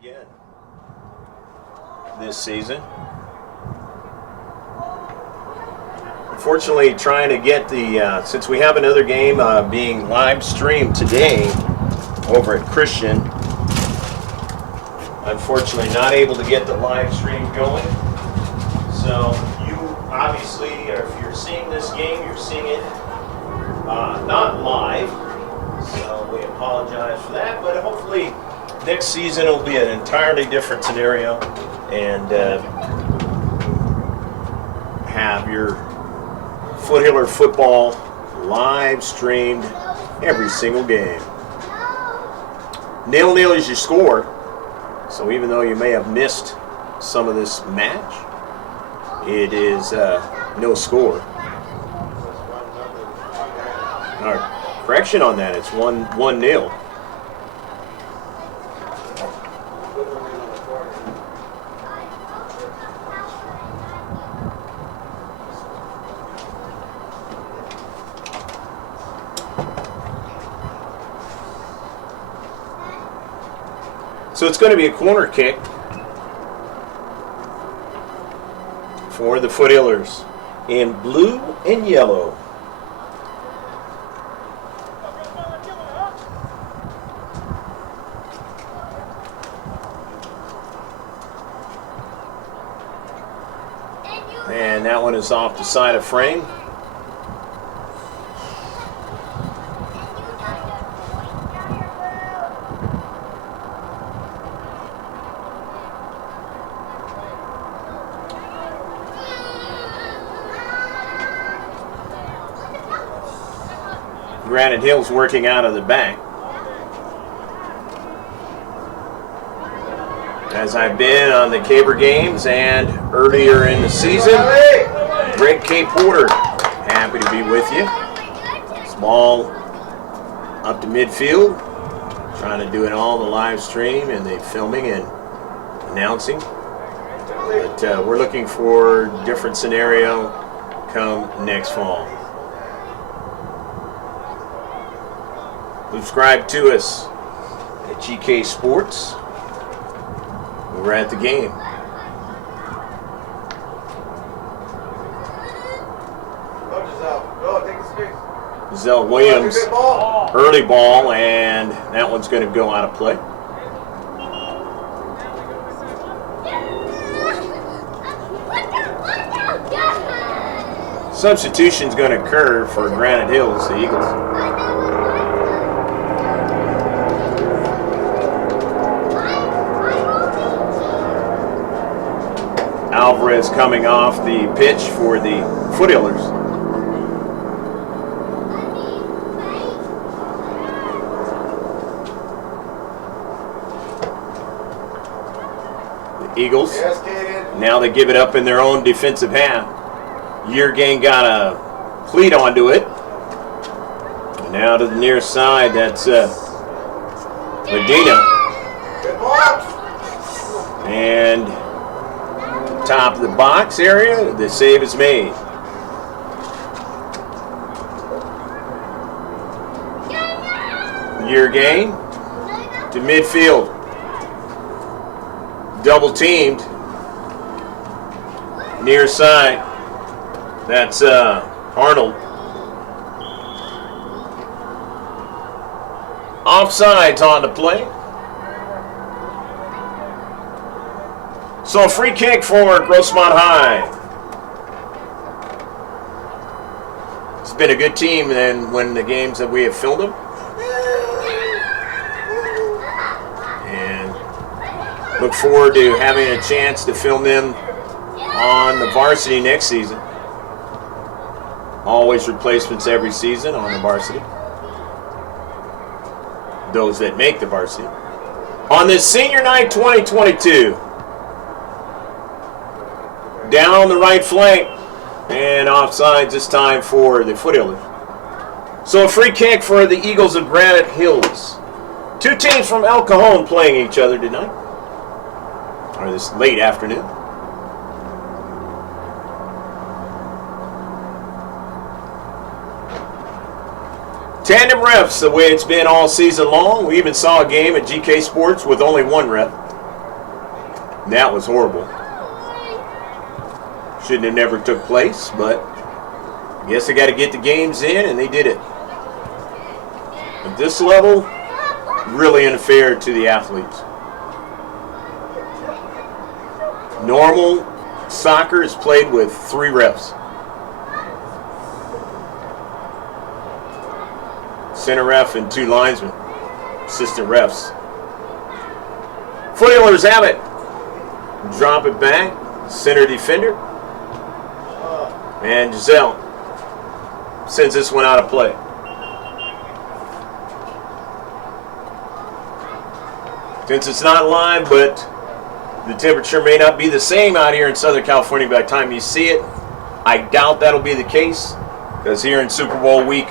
again this season. Unfortunately, trying to get the, since we have another game being live streamed today over at Christian, unfortunately not able to get the live stream going. So you obviously, if you're seeing this game, you're seeing it not live. So we apologize for that, but hopefully next season will be an entirely different scenario and have your Foothiller football live streamed every single game. 0-0 is your score. So even though you may have missed some of this match, it is no score. Correction on that, it's 1-0. So it's going to be a corner kick for the Foothillers in blue and yellow. And that one is off the side of frame. Granite Hill's working out of the back. As I've been on the Caber games and earlier in the season, Greg K. Porter, happy to be with you. Small up to midfield, trying to do it all the live stream and the filming and announcing. But we're looking for a different scenario come next fall. Subscribe to us at GK Sports. We're at the game. Giselle Williams, early ball, and that one's going to go out of play. Substitution's going to occur for Granite Hills, the Eagles. Alvarez coming off the pitch for the Foothillers. The Eagles, now they give it up in their own defensive half. Yergang got a cleat onto it. And now to the near side, that's Medina. And top of the box area, the save is made. Yergang to midfield. Double teamed. Near side. That's Arnold. Offsides on the play. So a free kick for Grossmont High. It's been a good team and when the games that we have filmed them. And look forward to having a chance to film them on the varsity next season. Always replacements every season on the varsity. Those that make the varsity. On this senior night 2022. Down the right flank, and offsides this time for the Foothillers. So a free kick for the Eagles of Granite Hills. Two teams from El Cajon playing each other tonight, or this late afternoon. Tandem refs, the way it's been all season long. We even saw a game at GK Sports with only one ref. And that was horrible. Shouldn't have never took place, but I guess they got to get the games in, and they did it. At this level, really unfair to the athletes. Normal soccer is played with 3 refs. Center ref and 2 linesmen, assistant refs. Foothillers have it. Drop it back. Center defender. And Giselle sends this one out of play. Since it's not live, but the temperature may not be the same out here in Southern California by the time you see it, I doubt that'll be the case, because here in Super Bowl week,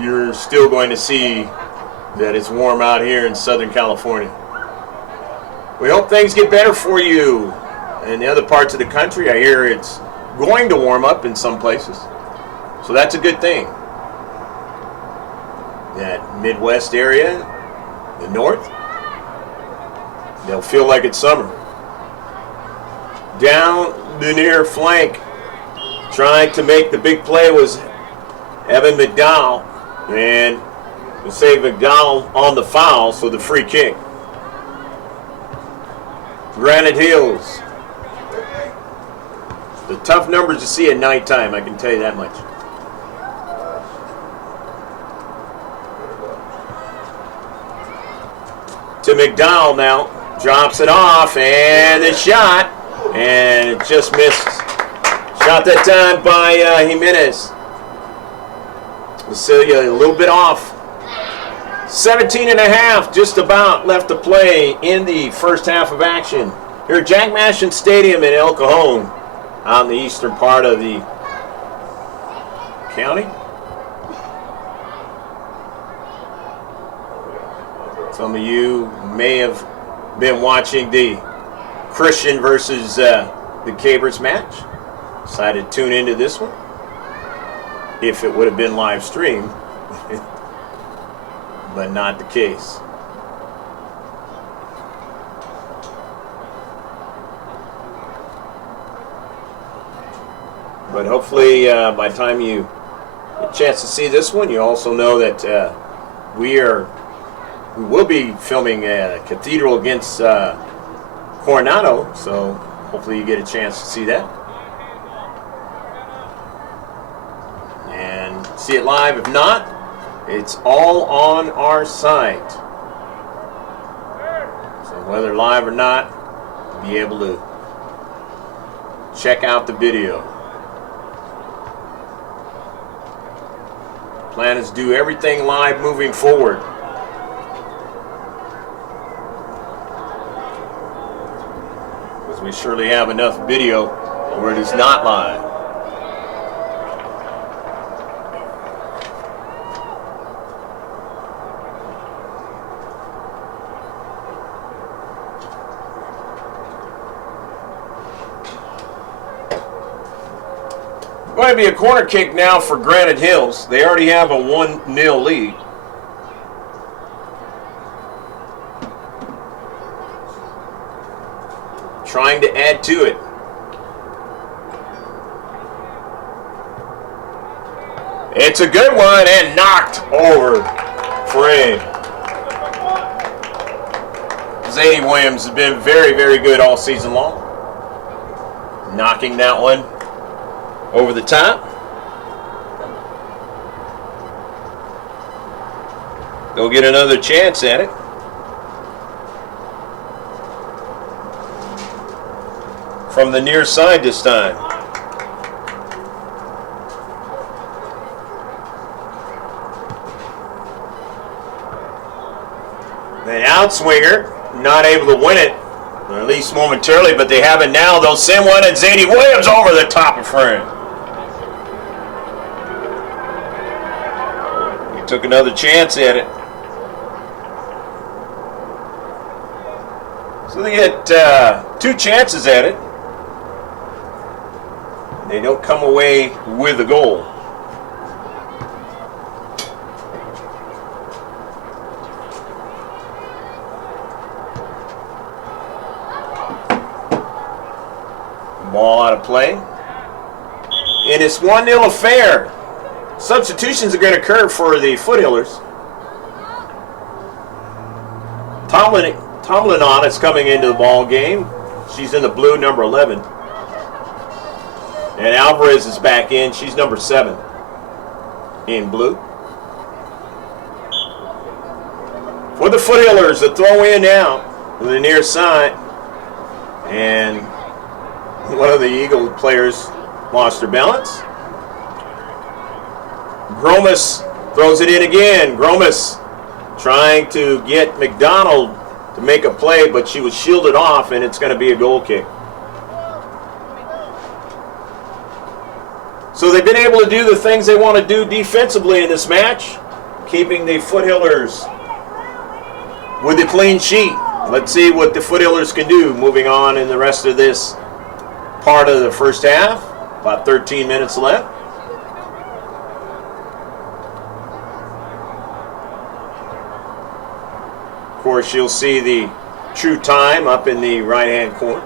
you're still going to see that it's warm out here in Southern California. We hope things get better for you in the other parts of the country. I hear it's going to warm up in some places, so that's a good thing. That Midwest area, the north, they'll feel like it's summer. Down the near flank, trying to make the big play was Evan McDowell, and we'll save McDowell on the foul, so the free kick. Granite Hills. The tough numbers to see at nighttime, I can tell you that much. To McDowell now. Drops it off, and the shot, and it just missed. Shot that time by Jimenez. Cecilia a little bit off. 17 and a half, just about left to play in the first half of action. Here at Jack Mashin Stadium in El Cajon, out in the eastern part of the county. Some of you may have been watching the Christian versus the Cabers match. Decided to tune into this one. If it would have been live streamed, but not the case. But hopefully by the time you get a chance to see this one, you also know that we will be filming Cathedral against Coronado, so hopefully you get a chance to see that and see it live. If not, it's all on our site, so whether live or not, you'll be able to check out the video. Plan is to do everything live moving forward. Because we surely have enough video where it is not live. Going to be a corner kick now for Granite Hills. They already have a 1-0 lead. Trying to add to it. It's a good one and knocked over frame. Zadie Williams has been very, very good all season long. Knocking that one over the top. They'll get another chance at it. From the near side this time. An outswinger, not able to win it, or at least momentarily, but they have it now. They'll send one, and Zadie Williams over the top of frame. He took another chance at it. So they get 2 chances at it. They don't come away with a goal. Ball out of play. In this 1-0 affair, substitutions are going to occur for the Foothillers. Tomlinon is coming into the ball game. She's in the blue, number 11. And Alvarez is back in. She's number 7 in blue. For the Foothillers, the throw in now to the near side. And one of the Eagle players lost her balance. Gromas throws it in again. Gromas trying to get McDonald to make a play, but she was shielded off, and it's going to be a goal kick. So they've been able to do the things they want to do defensively in this match, keeping the Foothillers with a clean sheet. Let's see what the Foothillers can do moving on in the rest of this part of the first half. About 13 minutes left. Of course, you'll see the true time up in the right-hand corner.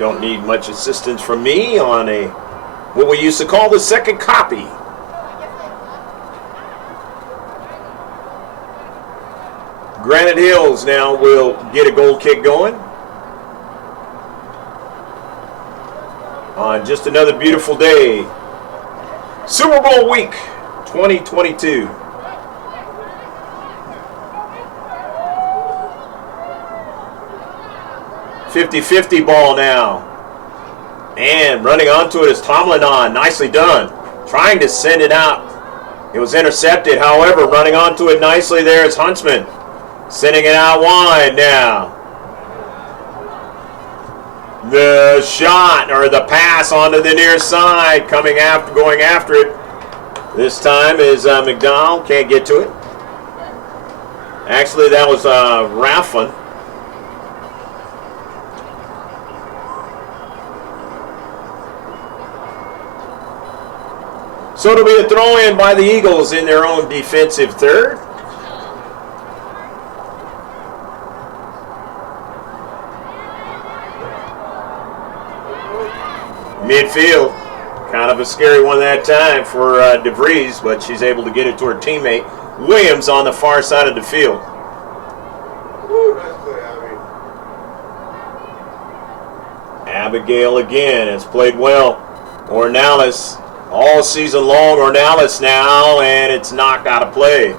Don't need much assistance from me on what we used to call the second copy. Granite Hills now will get a goal kick going. On just another beautiful day. Super Bowl week 2022. .50-50 ball now. And running onto it is Tomlinon. Nicely done. Trying to send it out. It was intercepted. However, running onto it nicely there is Huntsman. Sending it out wide now. The shot or the pass onto the near side going after it. This time is McDonald. Can't get to it. Actually, that was Raffin. So it'll be a throw-in by the Eagles in their own defensive third. Midfield, kind of a scary one that time for DeVries, but she's able to get it to her teammate. Williams on the far side of the field. Abigail again has played well. Ornelas all season long. Ornelas now, and it's knocked out of play.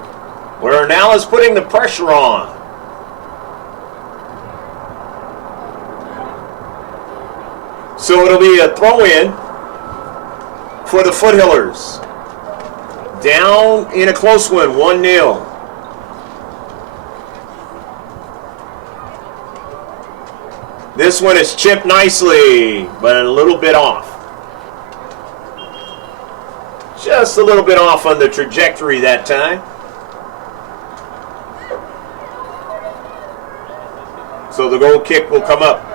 Where Ornelas putting the pressure on. So it'll be a throw-in for the Foothillers. Down in a close one, 1-0. This one is chipped nicely, but a little bit off. Just a little bit off on the trajectory that time. So the goal kick will come up.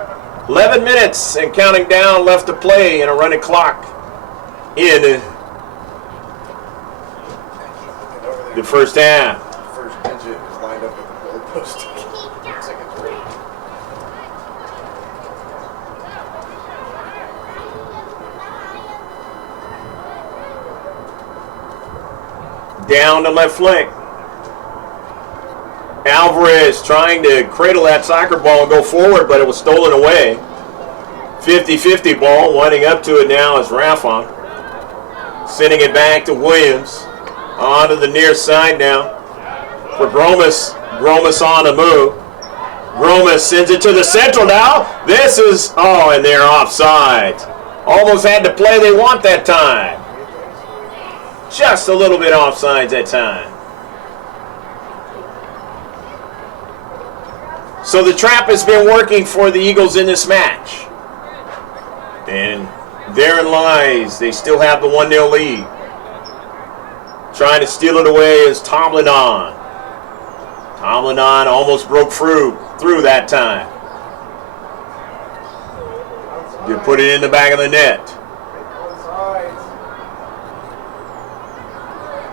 11 minutes and counting down left to play in a running clock in the first half. First midget is lined up at the goalpost. Looks like it's ready. Down the left flank. Alvarez trying to cradle that soccer ball and go forward, but it was stolen away. 50-50 ball, winding up to it now is Raffon. Sending it back to Williams. Onto the near side now for Gromas. Gromas on the move. Gromas sends it to the central now. This is, and they're offside. Almost had the play they want that time. Just a little bit offside that time. So the trap has been working for the Eagles in this match. And therein lies, they still have the 1-0 lead. Trying to steal it away is Tomlinon. Tomlinon almost broke through that time. You put it in the back of the net.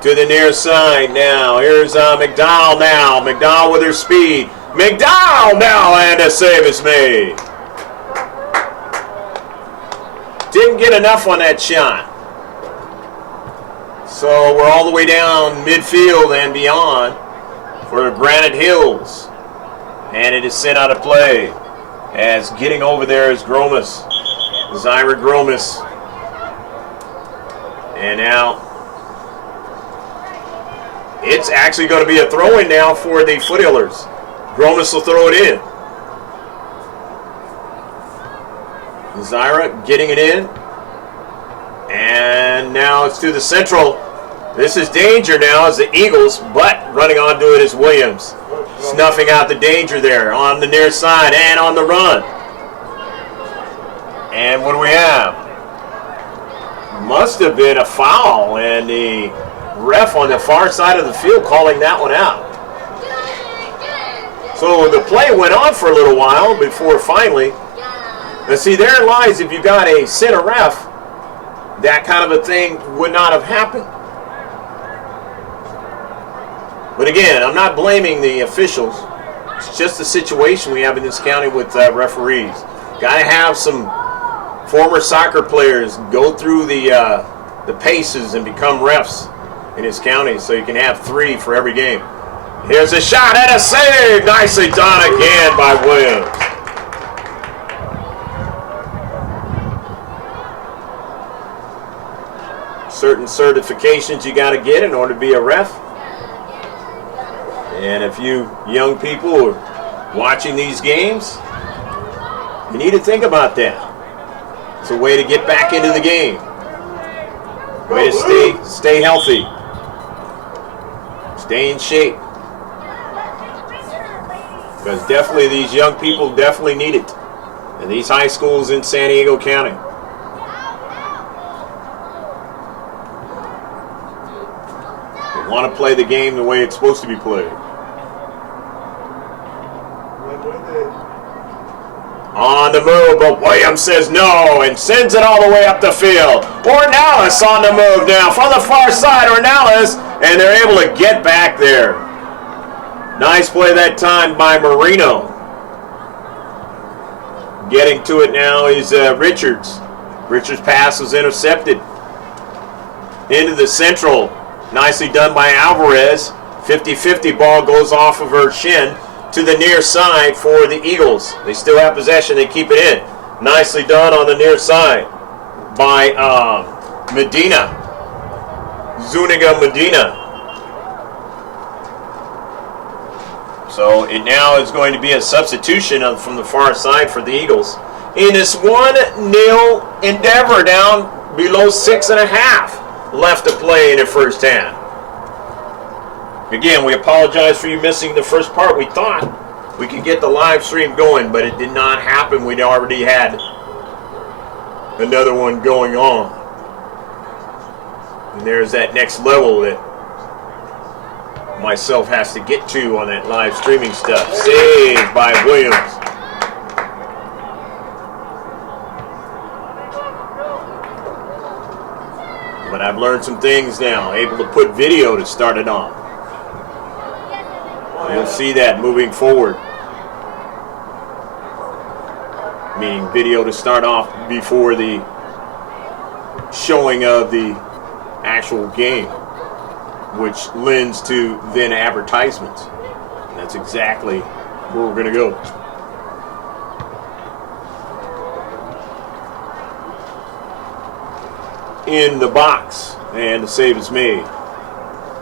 To the near side now. Here's McDonald now. McDonald with her speed. McDonald now, and a save is made. didn't get enough on that shot. So we're all the way down midfield and beyond for Granite Hills. And it is sent out of play as getting over there is Gromas. Zyra Gromas. And now it's actually going to be a throw-in now for the Foothillers. Gromas will throw it in. Zyra getting it in. And now it's to the central. This is danger now as the Eagles, but running onto it is Williams. Snuffing out the danger there on the near side and on the run. And what do we have? Must have been a foul, and the ref on the far side of the field calling that one out. So the play went on for a little while before finally. Now see, there lies, if you got a center ref, that kind of a thing would not have happened. But again, I'm not blaming the officials. It's just the situation we have in this county with referees. Got to have some former soccer players go through the paces and become refs in this county, so you can have 3 for every game. Here's a shot and a save. Nicely done again by Williams. Certain certifications you got to get in order to be a ref. And if you young people are watching these games, you need to think about that. It's a way to get back into the game. Way to stay healthy. Stay in shape. Because definitely these young people definitely need it. And these high schools in San Diego County. They want to play the game the way it's supposed to be played. On the move, but Williams says no and sends it all the way up the field. Ornelas on the move now from the far side. Ornelas, and they're able to get back there. Nice play that time by Marino. Getting to it now is Richards. Richards' pass was intercepted. Into the central. Nicely done by Alvarez. 50-50 ball goes off of her shin to the near side for the Eagles. They still have possession. They keep it in. Nicely done on the near side by Medina. Zuniga Medina. So it now is going to be a substitution from the far side for the Eagles. In this 1-0 endeavor, down below 6.5 left to play in the first half. Again, we apologize for you missing the first part. We thought we could get the live stream going, but it did not happen. We'd already had another one going on. And there's that next level that myself has to get to on that live streaming stuff. Saved by Williams. But I've learned some things now. Able to put video to start it on. You'll see that moving forward. Meaning video to start off before the showing of the actual game, which lends to then advertisements. And that's exactly where we're going to go. In the box, and the save is made.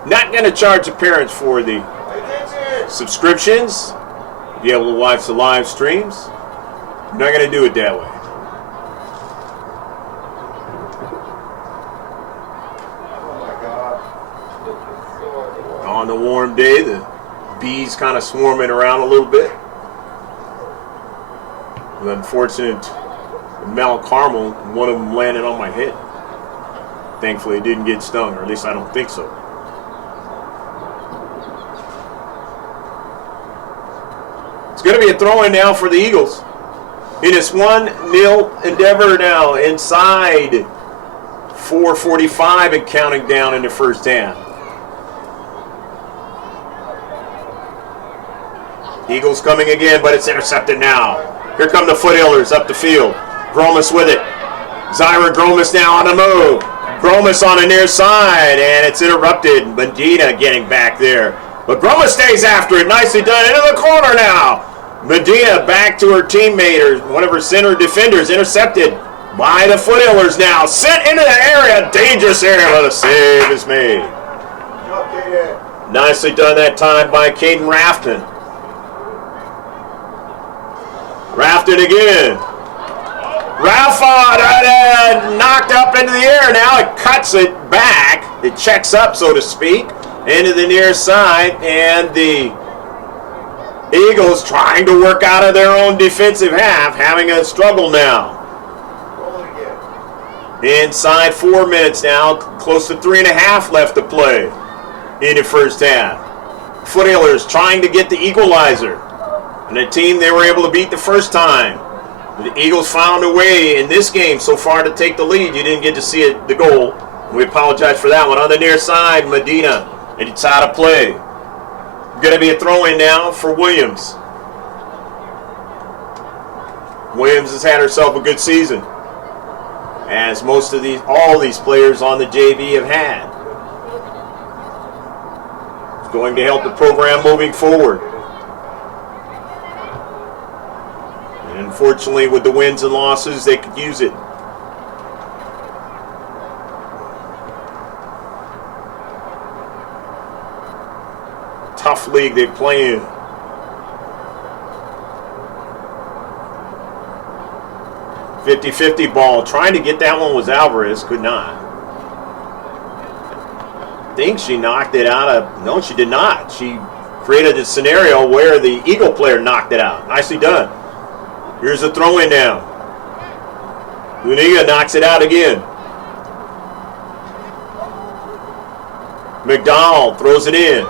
Not going to charge the parents for the subscriptions, be able to watch the live streams. I'm not going to do it that way. On the warm day, the bees kind of swarming around a little bit. The unfortunate Mount Carmel, one of them landed on my head. Thankfully, it didn't get stung, or at least I don't think so. It's going to be a throw-in now for the Eagles. In this 1-0 endeavor now, inside 4:45 and counting down in the first half. Eagles coming again, but it's intercepted now. Here come the Foothillers up the field. Gromas with it. Zyron Gromas now on the move. Gromas on the near side, and it's interrupted. Medina getting back there. But Gromas stays after it. Nicely done. Into the corner now. Medina back to her teammate, or one of her center defenders, intercepted by the Foothillers now. Sent into the area. Dangerous area, but a save is made. Nicely done that time by Caden Rafton. Rafton again. Ralphon knocked up into the air. Now it cuts it back. It checks up, so to speak, into the near side. And the Eagles trying to work out of their own defensive half, having a struggle now. Inside 4 minutes now, close to 3.5 left to play in the first half. Foothillers trying to get the equalizer. And the team they were able to beat the first time. The Eagles found a way in this game so far to take the lead. You didn't get to see it, the goal. We apologize for that one. On the near side, Medina. And it's out of play. Going to be a throw-in now for Williams. Williams has had herself a good season, as all these players on the JV have had. It's going to help the program moving forward. And unfortunately, with the wins and losses, they could use it. Tough league they play in. 50-50 ball. Trying to get that one was Alvarez. Could not. I think she knocked it out of... No, she did not. She created a scenario where the Eagle player knocked it out. Nicely done. Here's a throw-in now. Luniga knocks it out again. McDonald throws it in.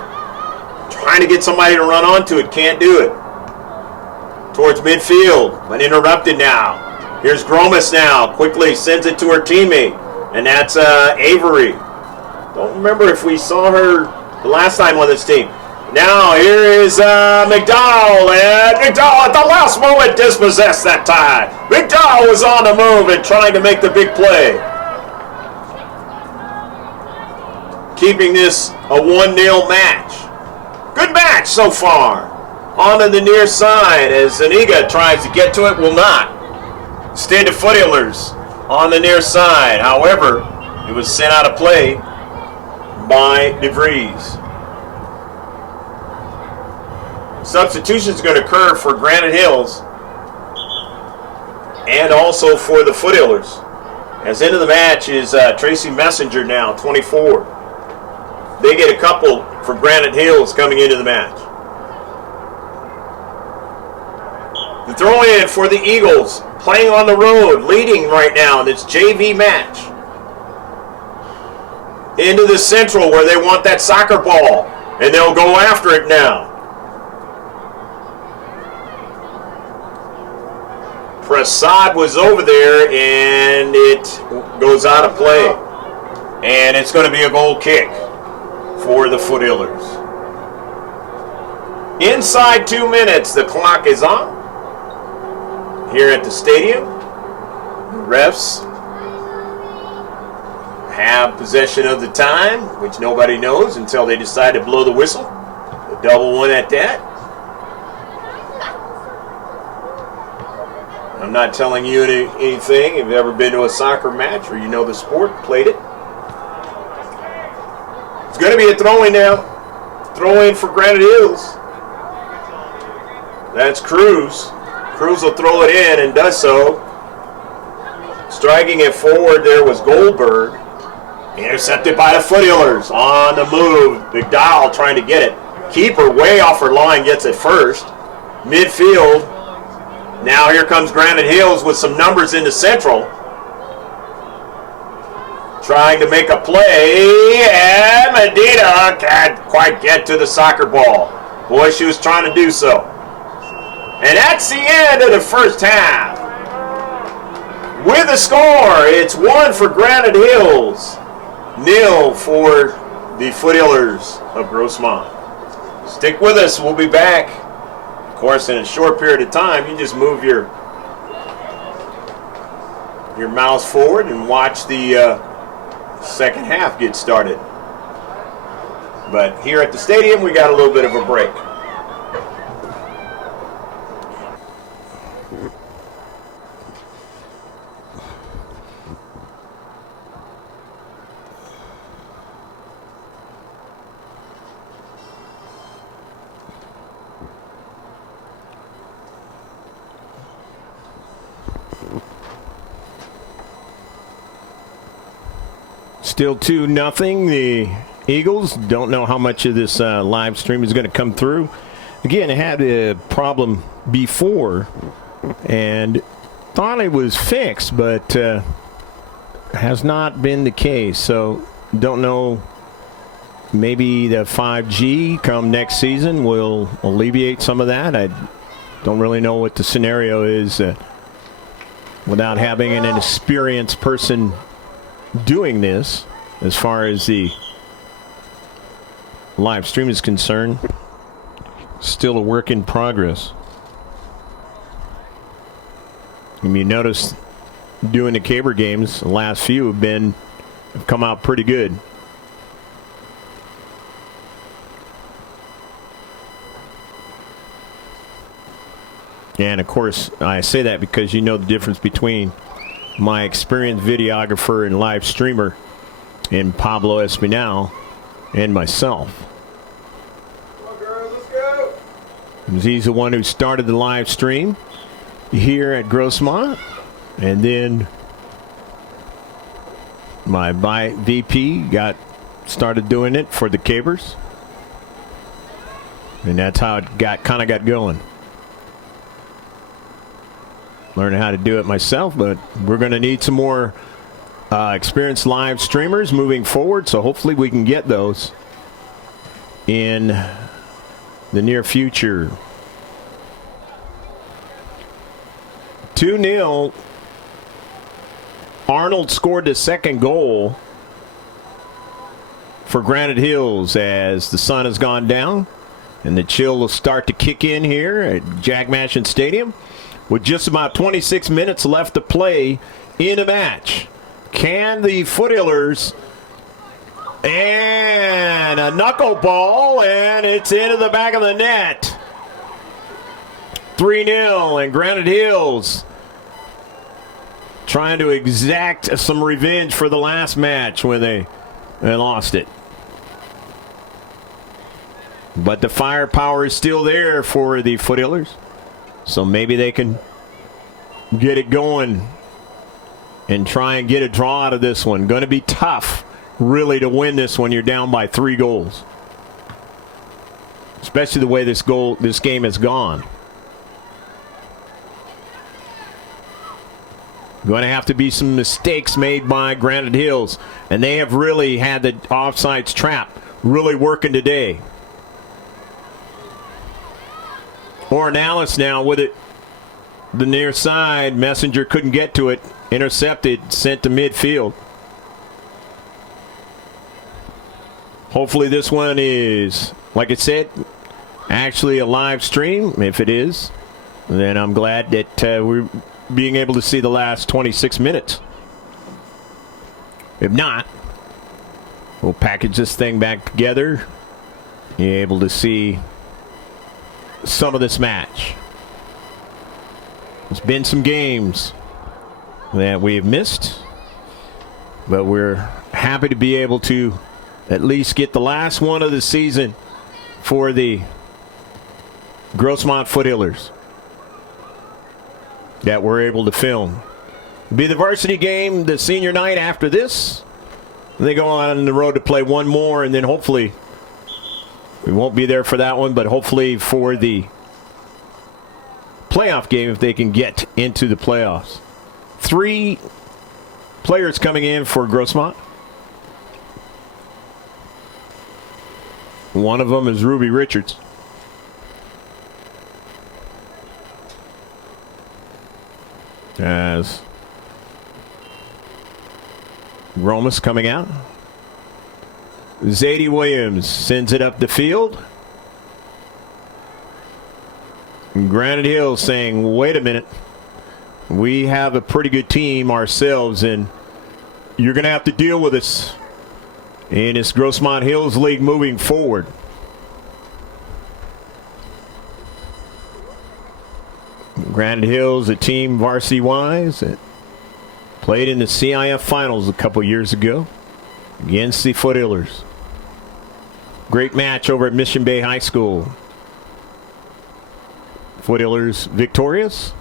Trying to get somebody to run onto it. Can't do it. Towards midfield. But interrupted now. Here's Gromas now. Quickly sends it to her teammate. And that's Avery. Don't remember if we saw her the last time on this team. Now here is McDonald. And McDonald at the last moment dispossessed that time. McDonald was on the move and trying to make the big play. Keeping this a 1-0 match. Good match so far. On to the near side as Zuniga tries to get to it, will not. Instead of Foothillers on the near side. However, it was sent out of play by DeVries. Substitutions going to occur for Granite Hills and also for the Foothillers. As into the match is Tracy Messenger now, 24. They get a couple for Granite Hills coming into the match. The throw-in for the Eagles, playing on the road, leading right now in this JV match. Into the Central where they want that soccer ball, and they'll go after it now. Prasad was over there, and it goes out of play. And it's going to be a goal kick for the Foothillers. Inside 2 minutes, the clock is on here at the stadium. Refs have possession of the time, which nobody knows until they decide to blow the whistle. A double one at that. I'm not telling you anything. If you've ever been to a soccer match or you know the sport, played it. It's going to be a throw-in now. Throw-in for Granite Hills. That's Cruz. Cruz will throw it in and does so. Striking it forward there was Goldberg. Intercepted by the Foothillers. On the move. McDowell trying to get it. Keeper way off her line gets it first. Midfield. Now here comes Granite Hills with some numbers into Central. Trying to make a play, and Medina can't quite get to the soccer ball. Boy, she was trying to do so. And that's the end of the first half. With a score, it's 1 for Granite Hills, 0 for the Foothillers of Grossmont. Stick with us, we'll be back. Of course, in a short period of time, you just move your your mouse forward and watch the second half get started. But here at the stadium, we got a little bit of a break. Still 2-0. The Eagles don't know how much of this live stream is going to come through. Again, I had a problem before and thought it was fixed, but has not been the case. So don't know. Maybe the 5G come next season will alleviate some of that. I don't really know what the scenario is without having an experienced person doing this as far as the live stream is concerned. Still a work in progress. And you notice doing the Caber games, the last few have come out pretty good. And of course, I say that because you know the difference between my experienced videographer and live streamer in Pablo Espinal and myself. Come on, girls, let's go. He's the one who started the live stream here at Grossmont, and then my VP started doing it for the Cabers, and that's how it kind of got going. Learning how to do it myself, but we're going to need some more experienced live streamers moving forward, so hopefully we can get those in the near future. 2-0. Arnold scored the second goal for Granite Hills as the sun has gone down, and the chill will start to kick in here at Jack Mashin Stadium. With just about 26 minutes left to play in a match. Can the Foothillers, and a knuckleball, and it's into the back of the net. 3-0, and Granite Hills trying to exact some revenge for the last match when they lost it. But the firepower is still there for the Foothillers. So maybe they can get it going and try and get a draw out of this one. Going to be tough, really, to win this when you're down by 3 goals. Especially the way this game has gone. Going to have to be some mistakes made by Granite Hills. And they have really had the offsides trap really working today. Ornelas now with it. The near side. Messenger couldn't get to it. Intercepted. Sent to midfield. Hopefully this one is, like I said, actually a live stream. If it is, then I'm glad that we're being able to see the last 26 minutes. If not, we'll package this thing back together. You're able to see some of this match. There's been some games that we have missed, but we're happy to be able to at least get the last one of the season for the Grossmont Foothillers that we're able to film. It'll be the varsity game, the senior night after this. They go on the road to play one more, and then hopefully we won't be there for that one, but hopefully for the playoff game if they can get into the playoffs. 3 players coming in for Grossmont. One of them is Ruby Richards. As Romas coming out. Zadie Williams sends it up the field. And Granite Hills saying, wait a minute. we have a pretty good team ourselves, and you're going to have to deal with us in this Grossmont Hills League moving forward. Granite Hills, a team varsity-wise, that played in the CIF finals a couple years ago against the Foothillers. Great match over at Mission Bay High School. Foothillers victorious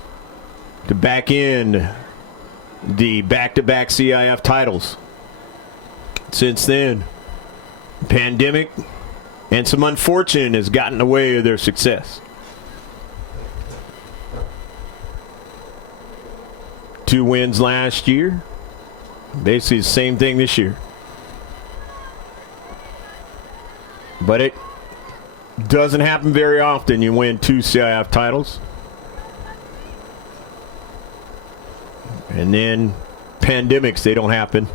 to back in the back-to-back CIF titles. Since then, pandemic and some unfortunate has gotten in the way of their success. 2 wins last year. Basically the same thing this year. But it doesn't happen very often. You win 2 CIF titles. And then pandemics, they don't happen.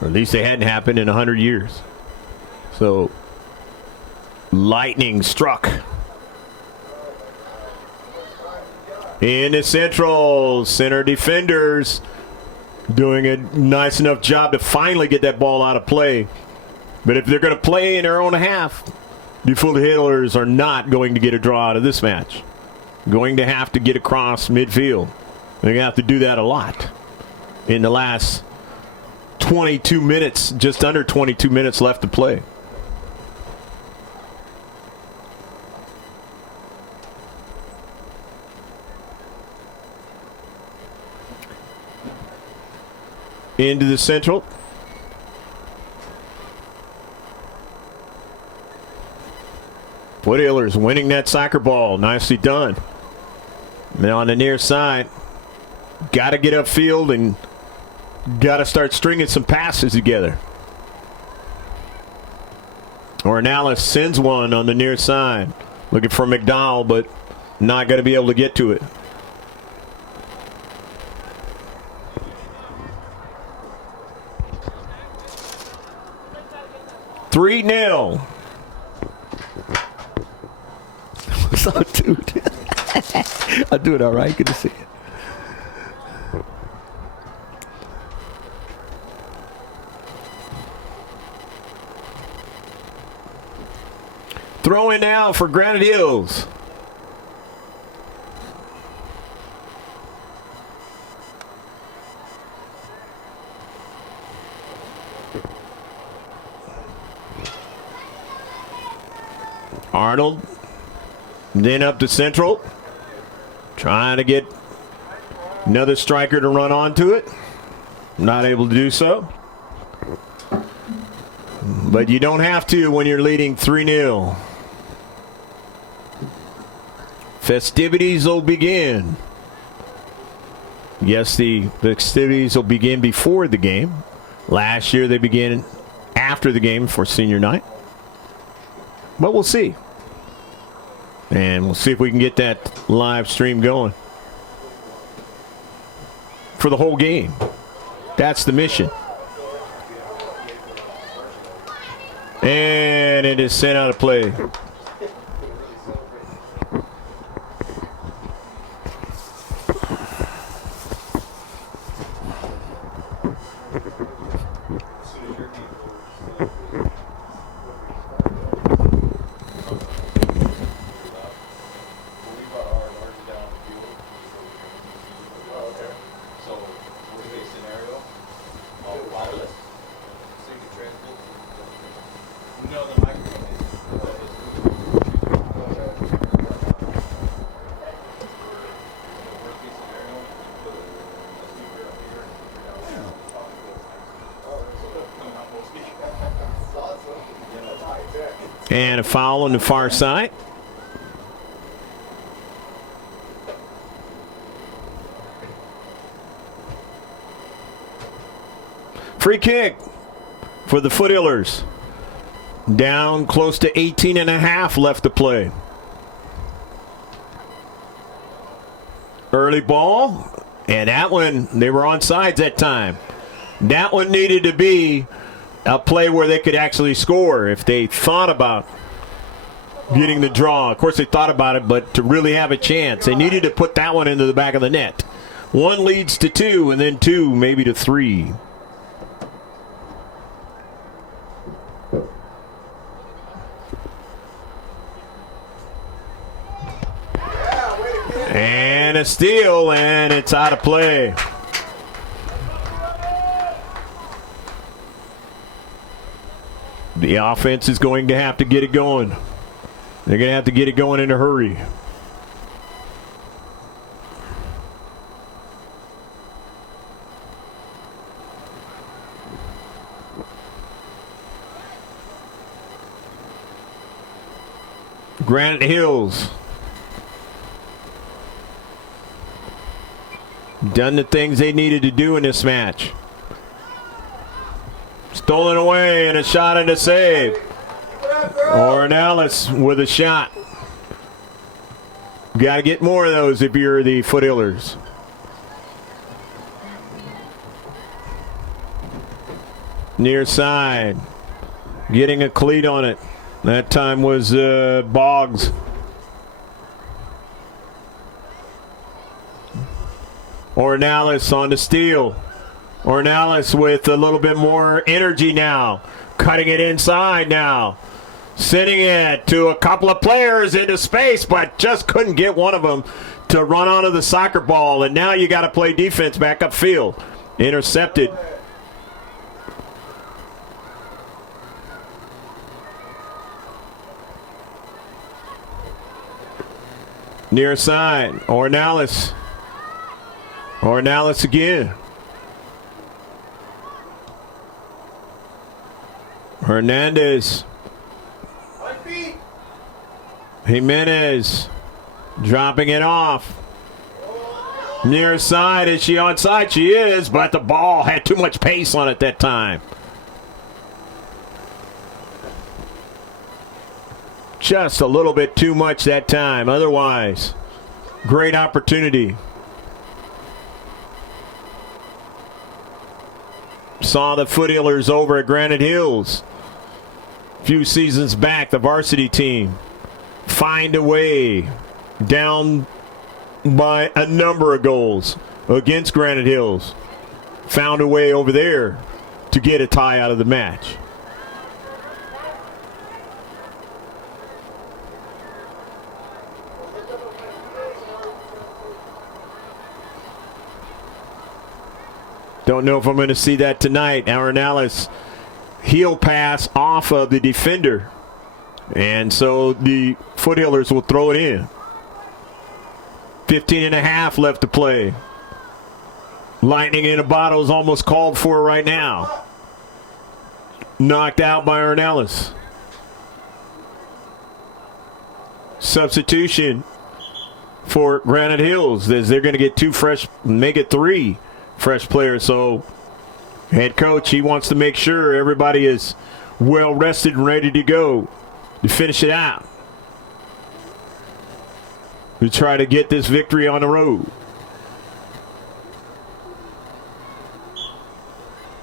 Or at least they hadn't happened in 100 years. So lightning struck. In the Central, center defenders doing a nice enough job to finally get that ball out of play. But if they're going to play in their own half, the Foothillers are not going to get a draw out of this match. Going to have to get across midfield. They're going to have to do that a lot in the last 22 minutes, just under 22 minutes left to play. Into the Central. Foothillers winning that soccer ball. Nicely done. Now on the near side, got to get upfield and got to start stringing some passes together. Ornelas sends one on the near side. Looking for McDowell, but not going to be able to get to it. $3-0. What's up, dude? I'm doing all right. Good to see you. Throw in now for Granite Hills. Arnold, then up to Central, trying to get another striker to run onto it. Not able to do so. But you don't have to when you're leading 3-0. Festivities will begin. Yes, the festivities will begin before the game. Last year they began after the game for senior night. But we'll see. And we'll see if we can get that live stream going for the whole game. That's the mission. And it is sent out of play. And a foul on the far side. Free kick for the Foothillers. Down close to 18 and a half left to play. Early ball. And that one, they were on sides that time. That one needed to be a play where they could actually score if they thought about getting the draw. Of course, they thought about it, but to really have a chance, they needed to put that one into the back of the net. One leads to 2, and then 2 maybe to 3. And a steal, and it's out of play. The offense is going to have to get it going. They're going to have to get it going in a hurry. Granite Hills. Done the things they needed to do in this match. Stolen away and a shot and a save. Ornelas with a shot. Got to get more of those if you're the Foothillers. Near side. Getting a cleat on it. That time was Boggs. Ornelas on the steal. Ornelas with a little bit more energy now. Cutting it inside now. Sending it to a couple of players into space, but just couldn't get one of them to run onto the soccer ball. And now you got to play defense back upfield. Intercepted. Near side. Ornelas. Ornelas again. Hernandez. Jimenez dropping it off. Near side. Is she onside? She is, but the ball had too much pace on it that time. Just a little bit too much that time. Otherwise, great opportunity. Saw the Foothillers over at Granite Hills a few seasons back, the varsity team. Find a way down by a number of goals against Granite Hills. Found a way over there to get a tie out of the match. Don't know if I'm going to see that tonight. Ornelas heel pass off of the defender. And so the Foothillers will throw it in. 15 and a half left to play. Lightning in a bottle is almost called for right now. Knocked out by Ornelas. Substitution for Granite Hills as they're going to get 2 fresh, make it 3 fresh players. So head coach, he wants to make sure everybody is well rested and ready to go to finish it out, to try to get this victory on the road.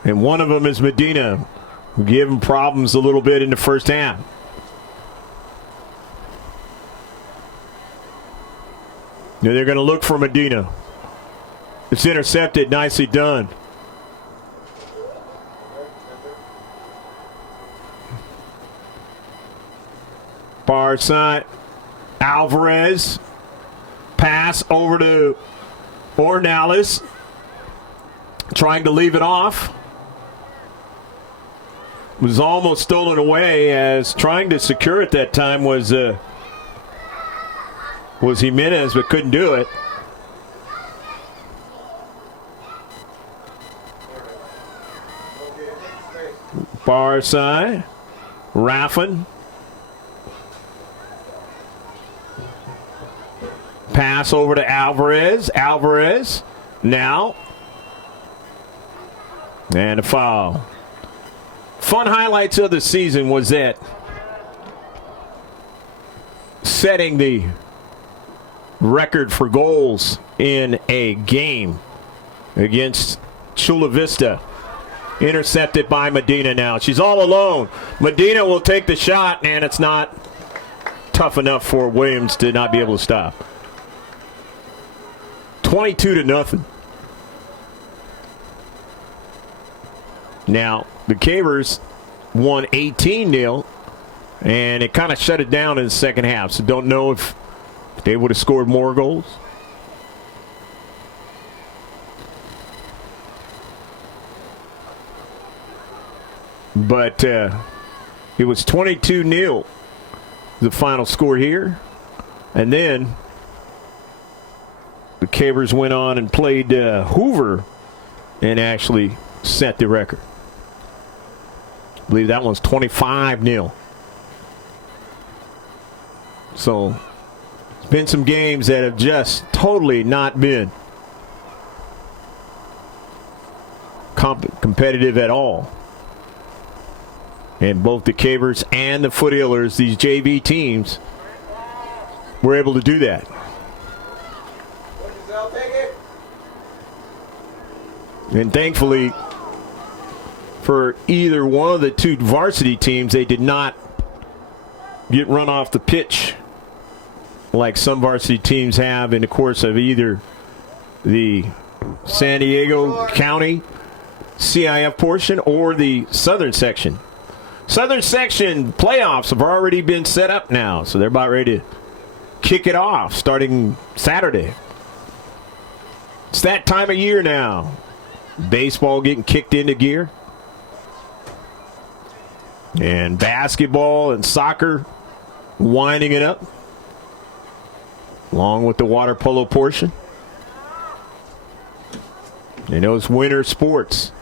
And one of them is Medina, who gave him problems a little bit in the first half. Now they're going to look for Medina. It's intercepted. Nicely done. Far side. Alvarez. Pass over to Ornelas. Trying to leave it off. Was almost stolen away, as trying to secure it that time was Jimenez, but couldn't do it. Far side. Raffin. Pass over to Alvarez. Alvarez now. And a foul. Fun highlights of the season was that setting the record for goals in a game against Chula Vista. Intercepted by Medina now. She's all alone. Medina will take the shot, and it's not tough enough for Williams to not be able to stop. 22-0. Now, the Cavers won 18-0, and it kind of shut it down in the second half. So don't know if they would have scored more goals. But it was 22-0, the final score here. And then the Cavers went on and played Hoover and actually set the record. I believe that one's 25-0. So it's been some games that have just totally not been competitive at all. And both the Cavers and the Foothillers, these JV teams, were able to do that. And thankfully, for either one of the two varsity teams, they did not get run off the pitch like some varsity teams have in the course of either the San Diego County CIF portion or the Southern section. Southern section playoffs have already been set up now, so they're about ready to kick it off starting Saturday. It's that time of year now. Baseball getting kicked into gear. And basketball and soccer winding it up, along with the water polo portion. And those winter sports.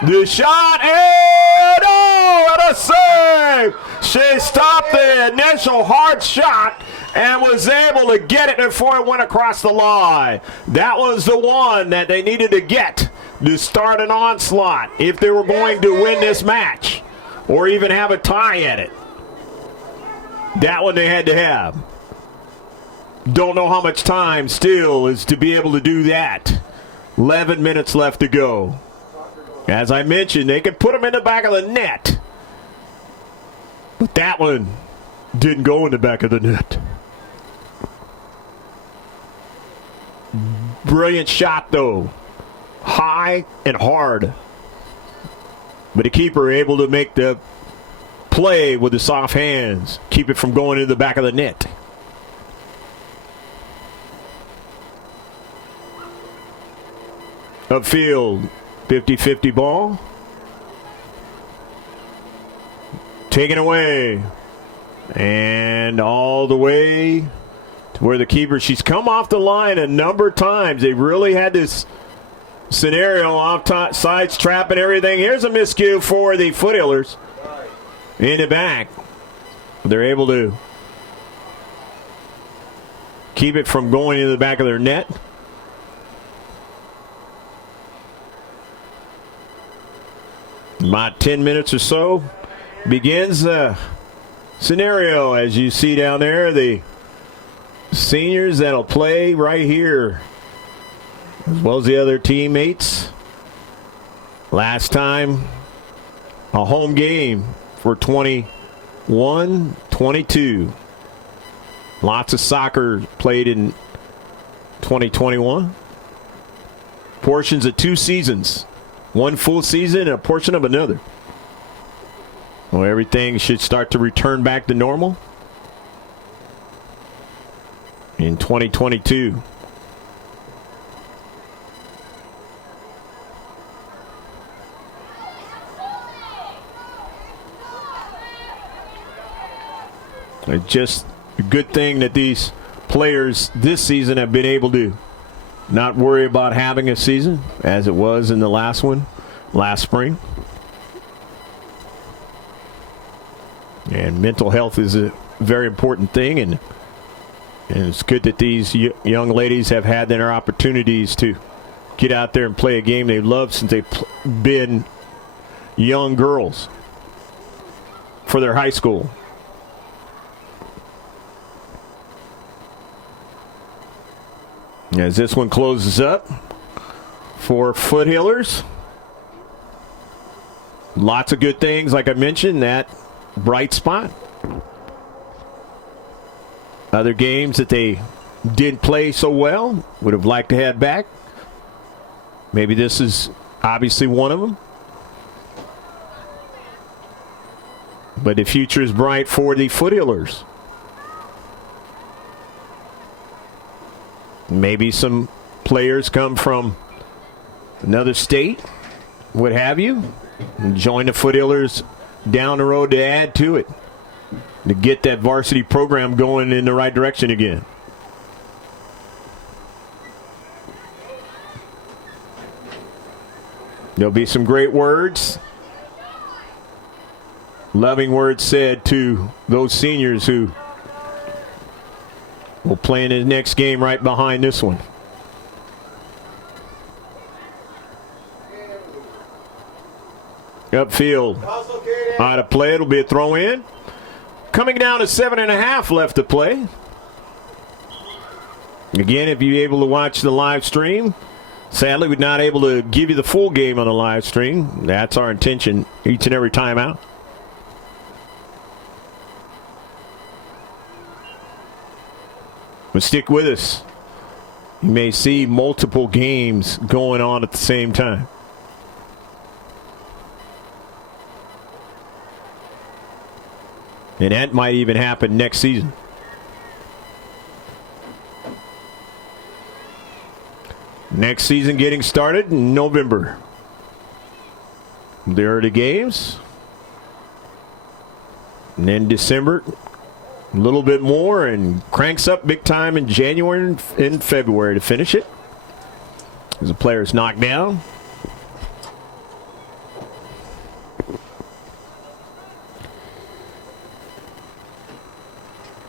The shot, and what a save! She stopped the initial hard shot and was able to get it before it went across the line. That was the one that they needed to get to start an onslaught if they were going to win this match or even have a tie at it. That one they had to have. Don't know how much time still is to be able to do that. 11 minutes left to go. As I mentioned, they could put them in the back of the net. But that one didn't go in the back of the net. Brilliant shot, though. High and hard. But the keeper able to make the play with the soft hands. Keep it from going into the back of the net. Upfield. 50-50 ball. Taken away. And all the way to where the keeper, she's come off the line a number of times. They really had this scenario off sides trap and everything. Here's a miscue for the Foothillers. In the back. They're able to keep it from going into the back of their net. About 10 minutes or so begins the scenario as you see down there. The seniors that'll play right here as well as the other teammates. Last time a home game for 21-22. Lots of soccer played in 2021. Portions of 2 seasons. 1 full season and a portion of another. Well, everything should start to return back to normal in 2022. It's just a good thing that these players this season have been able to not worry about having a season as it was in the last one, last spring. And mental health is a very important thing, and it's good that these young ladies have had their opportunities to get out there and play a game they love since they've been young girls for their high school. As this one closes up for Foothillers. Lots of good things, like I mentioned, that bright spot. Other games that they didn't play so well, would have liked to have back. Maybe this is obviously one of them. But the future is bright for the Foothillers. Maybe some players come from another state, what have you, and join the Foothillers down the road to add to it, to get that varsity program going in the right direction again. There'll be some great words, loving words said to those seniors who will play in the next game right behind this one. Upfield, out of play. It'll be a throw in. Coming down to 7.5 left to play. Again, if you're able to watch the live stream, sadly, we're not able to give you the full game on the live stream. That's our intention each and every time out. But stick with us. You may see multiple games going on at the same time. And that might even happen next season. Next season getting started in November. There are the games. And then December, a little bit more, and cranks up big time in January and February to finish it. As the players knocked down.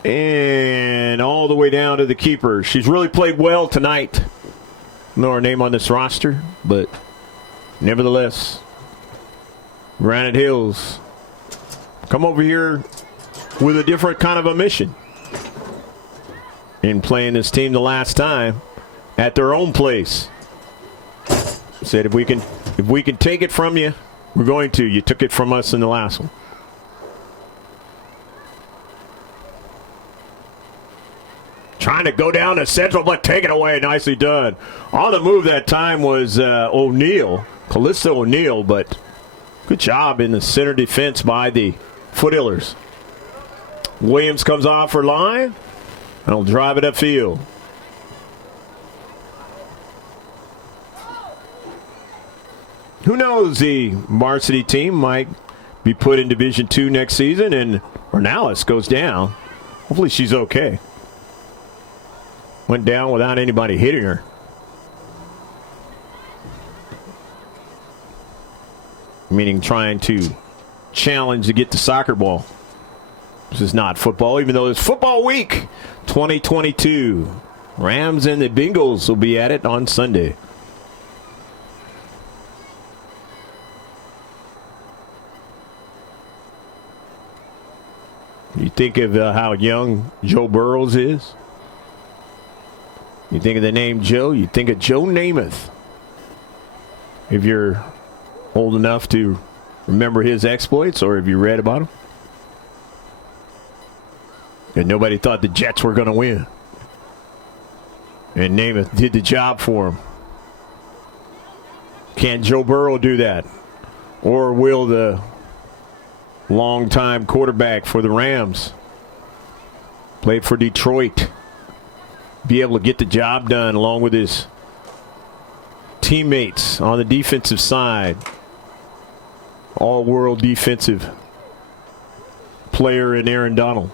And all the way down to the keeper. She's really played well tonight. No her name on this roster, but nevertheless, Granite Hills come over here with a different kind of a mission in playing this team the last time at their own place. Said if we can take it from you, we're going to. You took it from us in the last one. Trying to go down to Central, but take it away. Nicely done. On the move that time was O'Neal, Callista O'Neal, but good job in the center defense by the Foothillers. Williams comes off her line, and will drive it upfield. Who knows, the varsity team might be put in Division II next season, and Ornalis goes down. Hopefully she's okay. Went down without anybody hitting her. Meaning trying to challenge to get the soccer ball. This is not football, even though it's football week 2022. Rams and the Bengals will be at it on Sunday. You think of how young Joe Burrows is? You think of the name Joe, you think of Joe Namath. If you're old enough to remember his exploits, or have you read about him? And nobody thought the Jets were going to win. And Namath did the job for him. Can Joe Burrow do that? Or will the longtime quarterback for the Rams, played for Detroit, be able to get the job done along with his teammates on the defensive side? All-world defensive player in Aaron Donald.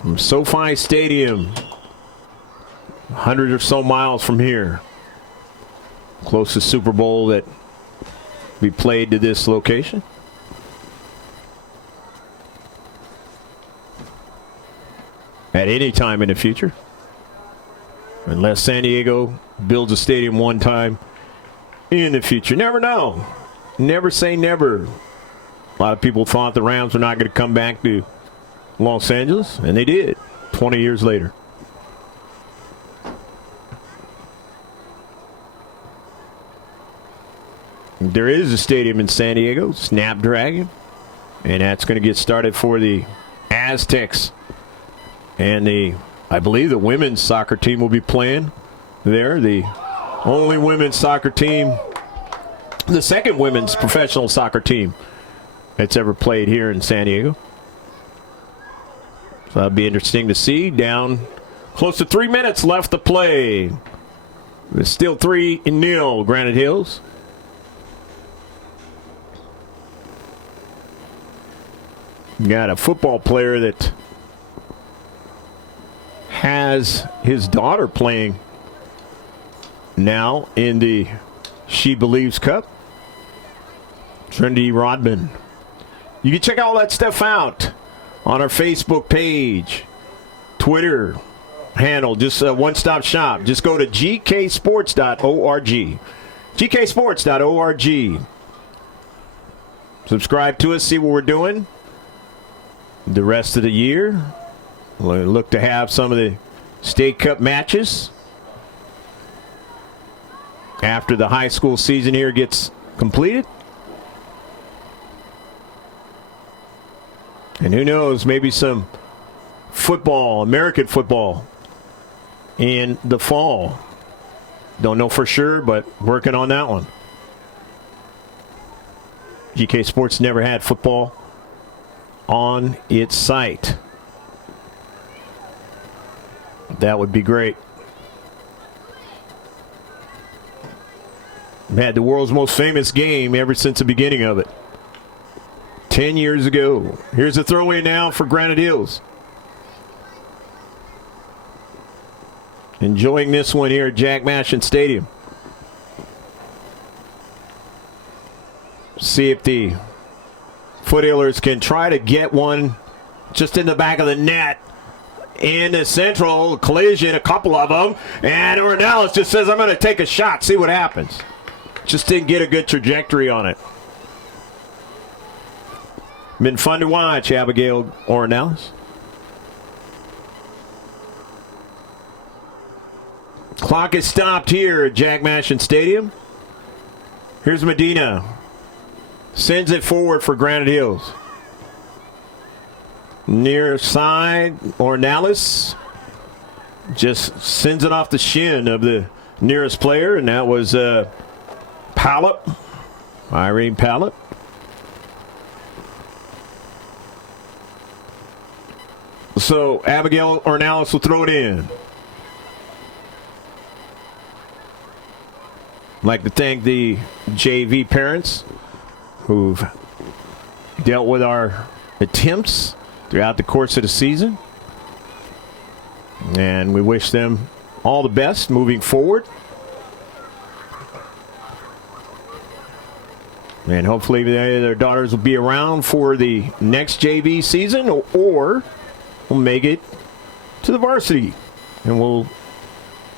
From SoFi Stadium, 100 or so miles from here. Closest Super Bowl that we played to this location. At any time in the future. Unless San Diego builds a stadium one time in the future. Never know. Never say never. A lot of people thought the Rams were not going to come back to Los Angeles, and they did 20 years later. There is a stadium in San Diego, Snapdragon, and that's going to get started for the Aztecs and the I believe the women's soccer team will be playing there. The only women's soccer team, the second women's professional soccer team that's ever played here in San Diego. So that'll be interesting to see. Down close to 3 minutes left to play. It's still 3-0 Granite Hills. You got a football player that has his daughter playing now in the She Believes Cup. Trinity Rodman. You can check all that stuff out on our Facebook page, Twitter handle, just a one-stop shop. Just go to gksports.org. gksports.org. Subscribe to us, see what we're doing the rest of the year. We'll look to have some of the State Cup matches after the high school season here gets completed. And who knows, maybe some football, American football, in the fall. Don't know for sure, but working on that one. GK Sports never had football on its site. That would be great. Had the world's most famous game ever since the beginning of it. 10 years ago. Here's a throwaway now for Granite Hills. Enjoying this one here at Jack Mashin Stadium. See if the Foothillers can try to get one just in the back of the net. In the central collision, a couple of them. And Ornelas just says, I'm going to take a shot, see what happens. Just didn't get a good trajectory on it. Been fun to watch, Abigail Ornelas. Clock is stopped here at Jack Mashin Stadium. Here's Medina. Sends it forward for Granite Hills. Near side, Ornelas just sends it off the shin of the nearest player, and that was Pallett, Irene Pallett. So Abigail Ornelas will throw it in. I'd like to thank the JV parents who've dealt with our attempts throughout the course of the season. And we wish them all the best moving forward. And hopefully their daughters will be around for the next JV season, or will make it to the varsity. And we'll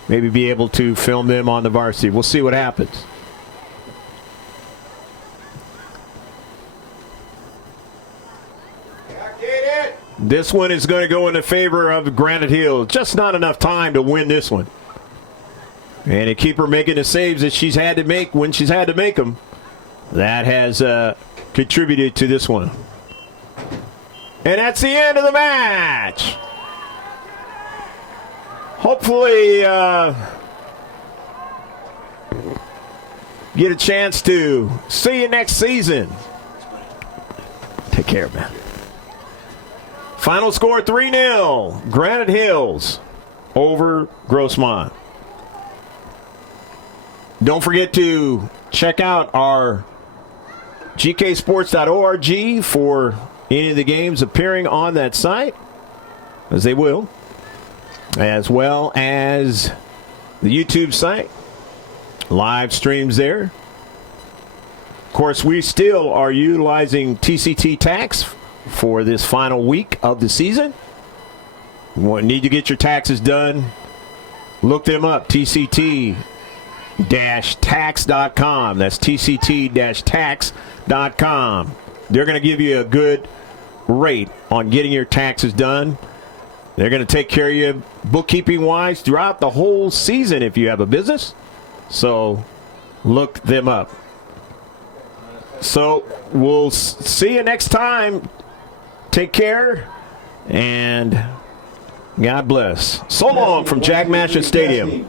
maybe be able to film them on the varsity. We'll see what happens. This one is going to go in the favor of Granite Hills. Just not enough time to win this one. And to keep her making the saves that she's had to make when she's had to make them, that has contributed to this one. And that's the end of the match. Hopefully get a chance to see you next season. Take care, man. Final score 3-0. Granite Hills over Grossmont. Don't forget to check out our gksports.org for any of the games appearing on that site, as they will, as well as the YouTube site. Live streams there. Of course, we still are utilizing TCT tax for this final week of the season. You need to get your taxes done. Look them up, tct-tax.com. That's tct-tax.com. They're going to give you a good rate on getting your taxes done. They're going to take care of you bookkeeping-wise throughout the whole season if you have a business. So look them up. So we'll see you next time. Take care, and God bless. So long from Jack Matchett Stadium.